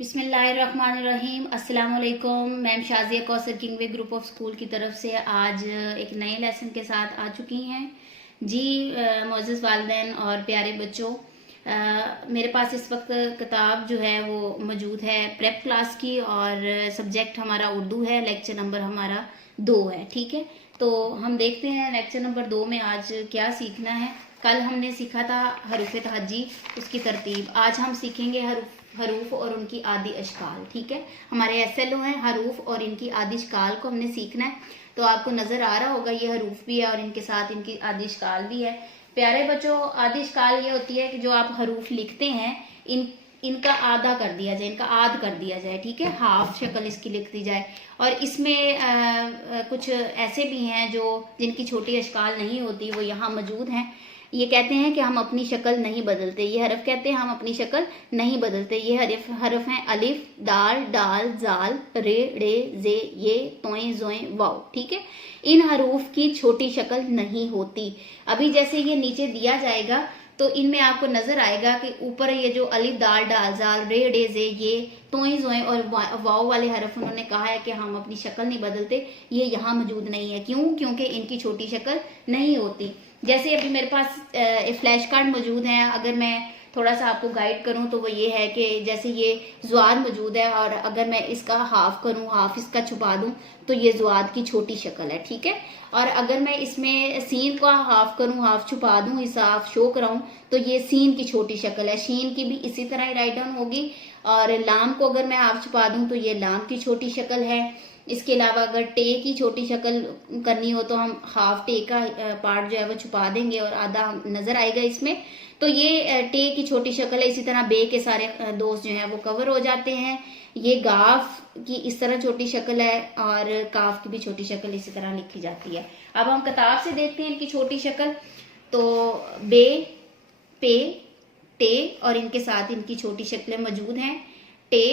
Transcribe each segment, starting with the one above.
बिस्मिल्लाहिर्रहमानिर्रहीम। अस्सलाम वालेकुम। Ma'am Shazia Kausar Kingway group of school की तरफ से आज एक नए लेसन के साथ आ चुकी हैं जी। मोअज़्ज़िज़ वालिदैन और प्यारे बच्चों, मेरे पास इस वक्त किताब जो है वो मौजूद है प्रेप क्लास की, और सब्जेक्ट हमारा उर्दू है। लेक्चर नंबर हमारा 2 है। ठीक है, तो हम देखते हैं लेक्चर नंबर 2 में आज क्या सीखना है। कल हमने सीखा था हरूफ तहज्जी, उसकी तरतीब। आज हम सीखेंगे हरूफ और उनकी आदि अशकाल। ठीक है, हमारे SLO हैं हरूफ और इनकी आदि अशकाल को हमने सीखना है। तो आपको नजर आ रहा होगा ये हरूफ भी है और इनके साथ इनकी आदि अशकाल भी है। प्यारे बच्चों, आदि अशकाल ये होती है कि जो आप हरूफ लिखते हैं इनका आधा कर दिया जाए, इनका आध कर दिया जाए। ठीक है, हाफ शक्ल इसकी लिख दी जाए। और इसमें कुछ ऐसे भी हैं जो जिनकी छोटी अशकाल नहीं होती, वो यहाँ मौजूद हैं। ये कहते हैं कि हम अपनी शक्ल नहीं बदलते। ये हरफ कहते हैं हम अपनी शक्ल नहीं बदलते। ये हरफ हैं अलिफ, दाल, डाल, जाल, रे, रे, जे, ये, तोए, जोए, वाव। ठीक है, इन हरूफ की छोटी शक्ल नहीं होती। अभी जैसे ये नीचे दिया जाएगा तो इनमें आपको नजर आएगा कि ऊपर ये जो अलिफ, दाल, डाल, जाल, रे, डे, जे, ये, तोए, जोए और वाव वाले हरफ उन्होंने कहा है कि हम अपनी शक्ल नहीं बदलते। ये यहाँ मौजूद नहीं है। क्यों? क्योंकि इनकी छोटी शक्ल नहीं होती। जैसे अभी मेरे पास फ्लैश कार्ड मौजूद है, अगर मैं थोड़ा सा आपको गाइड करूं तो वो ये है कि जैसे ये ज़ुआद मौजूद है और अगर मैं इसका हाफ करूं, हाफ इसका छुपा दूं तो ये ज़ुआद की छोटी शक्ल है। ठीक है, और अगर मैं इसमें सीन का हाफ करूं, हाफ छुपा दूं, इस हाफ शो कराऊं तो ये सीन की छोटी शक्ल है। शीन की भी इसी तरह ही राइट डाउन होगी। और लाम को अगर मैं हाफ छुपा दूं तो ये लाम की छोटी शक्ल है। इसके अलावा अगर टे की छोटी शक्ल करनी हो तो हम हाफ टे का पार्ट जो है वो छुपा देंगे और आधा नजर आएगा इसमें। तो ये टे की छोटी शक्ल है। इसी तरह बे के सारे दोस्त जो हैं वो कवर हो जाते हैं। ये गाफ की इस तरह छोटी शक्ल है और काफ की भी छोटी शक्ल इसी तरह लिखी जाती है। अब हम किताब से देखते हैं इनकी छोटी शक्ल। तो बे, पे, टे और इनके साथ इनकी छोटी शक्लें मौजूद हैं। टे,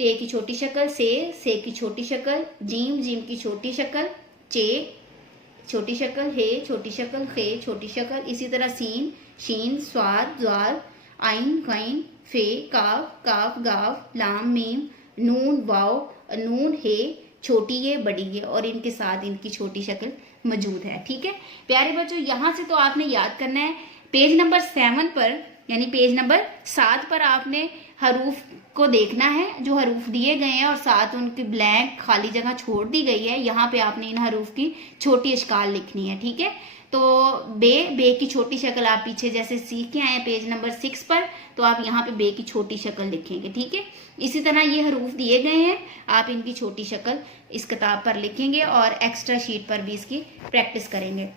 टे की छोटी शक्ल, से की छोटी शक्ल, जीम, जीम की छोटी शक्ल, चे छोटी शक्ल, हे छोटी शक्ल, खे छोटी शक्ल। इसी तरह सीन, शीन, स्वाद, ज्वाल, आइन, गाइन, फे, काफ, काफ, गाफ, लाम, मीम, नून, वाव, नून, हे, छोटी ये, बड़ी ये और इनके साथ इनकी छोटी शक्ल मौजूद है। ठीक है प्यारे बच्चों, यहाँ से तो आपने याद करना है पेज नंबर 7 पर, यानी पेज नंबर 7 पर आपने हरूफ को देखना है जो हरूफ दिए गए हैं और साथ उनकी ब्लैंक खाली जगह छोड़ दी गई है। यहाँ पे आपने इन हरूफ की छोटी अशकाल लिखनी है। ठीक है, तो बे की छोटी शक्ल आप पीछे जैसे सीख के आए हैं पेज नंबर 6 पर, तो आप यहाँ पे बे की छोटी शक्ल लिखेंगे। ठीक है, इसी तरह ये हरूफ दिए गए हैं, आप इनकी छोटी शक्ल इस किताब पर लिखेंगे और एक्स्ट्रा शीट पर भी इसकी प्रैक्टिस करेंगे।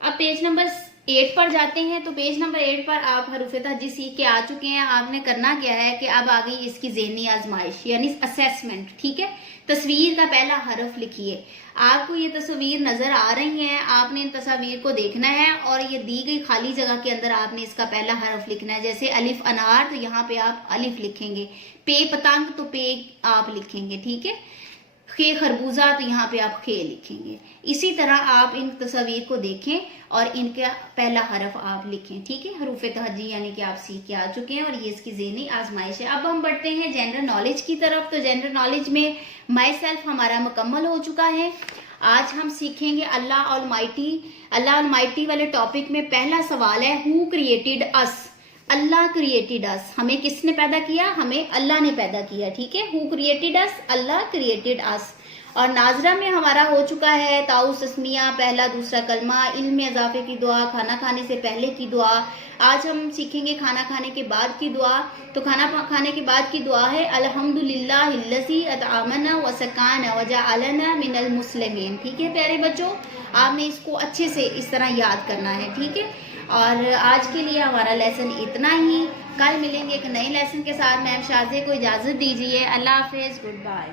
अब पेज नंबर 8 पर जाते हैं। तो पेज नंबर 8 पर आप हरूफ तहज्जी सीख के आ चुके हैं। आपने करना क्या है कि अब आ गई इसकी ज़हनी आजमाइश यानी असेसमेंट। ठीक है, तस्वीर का पहला हरफ लिखिए। आपको ये तस्वीर नजर आ रही है, आपने इन तस्वीर को देखना है और ये दी गई खाली जगह के अंदर आपने इसका पहला हरफ लिखना है। जैसे अलिफ अनार, तो यहाँ पे आप अलिफ लिखेंगे। पे पतंग, तो पे आप लिखेंगे। ठीक है, खे खरबूजा, तो यहाँ पे आप खे लिखेंगे। इसी तरह आप इन तस्वीर को देखें और इनका पहला हरफ आप लिखें। ठीक है, हरूफ तहज्जी यानी कि आप सीख के आ चुके हैं और ये इसकी ज़हनी आजमाइश है। अब हम बढ़ते हैं जनरल नॉलेज की तरफ। तो जनरल नॉलेज में माई सेल्फ हमारा मुकम्मल हो चुका है। आज हम सीखेंगे अल्लाह ऑलमाइटी। अल्लाह ऑलमाइटी वाले टॉपिक में पहला सवाल है who created us. Allah created us, हमें किसने पैदा किया? हमें अल्लाह ने पैदा किया। ठीक है, who created us, Allah created us. और नाजरा में हमारा हो चुका है ताउस तस्मिया, पहला दूसरा कलमा, इल्म में इजाफे की दुआ, खाना खाने से पहले की दुआ। आज हम सीखेंगे खाना खाने के बाद की दुआ। तो खाना खाने के बाद की दुआ है अल्हम्दुलिल्लाहिल्लज़ी अतआमना व सकाना व जअलना मिनल मुस्लिमीन। ठीक है प्यारे बच्चों, आपने इसको अच्छे से इस तरह याद करना है। ठीक है, और आज के लिए हमारा लेसन इतना ही। कल मिलेंगे एक नए लेसन के साथ। मैम शाजिया को इजाज़त दीजिए। अल्लाह हाफिज़, गुड बाय।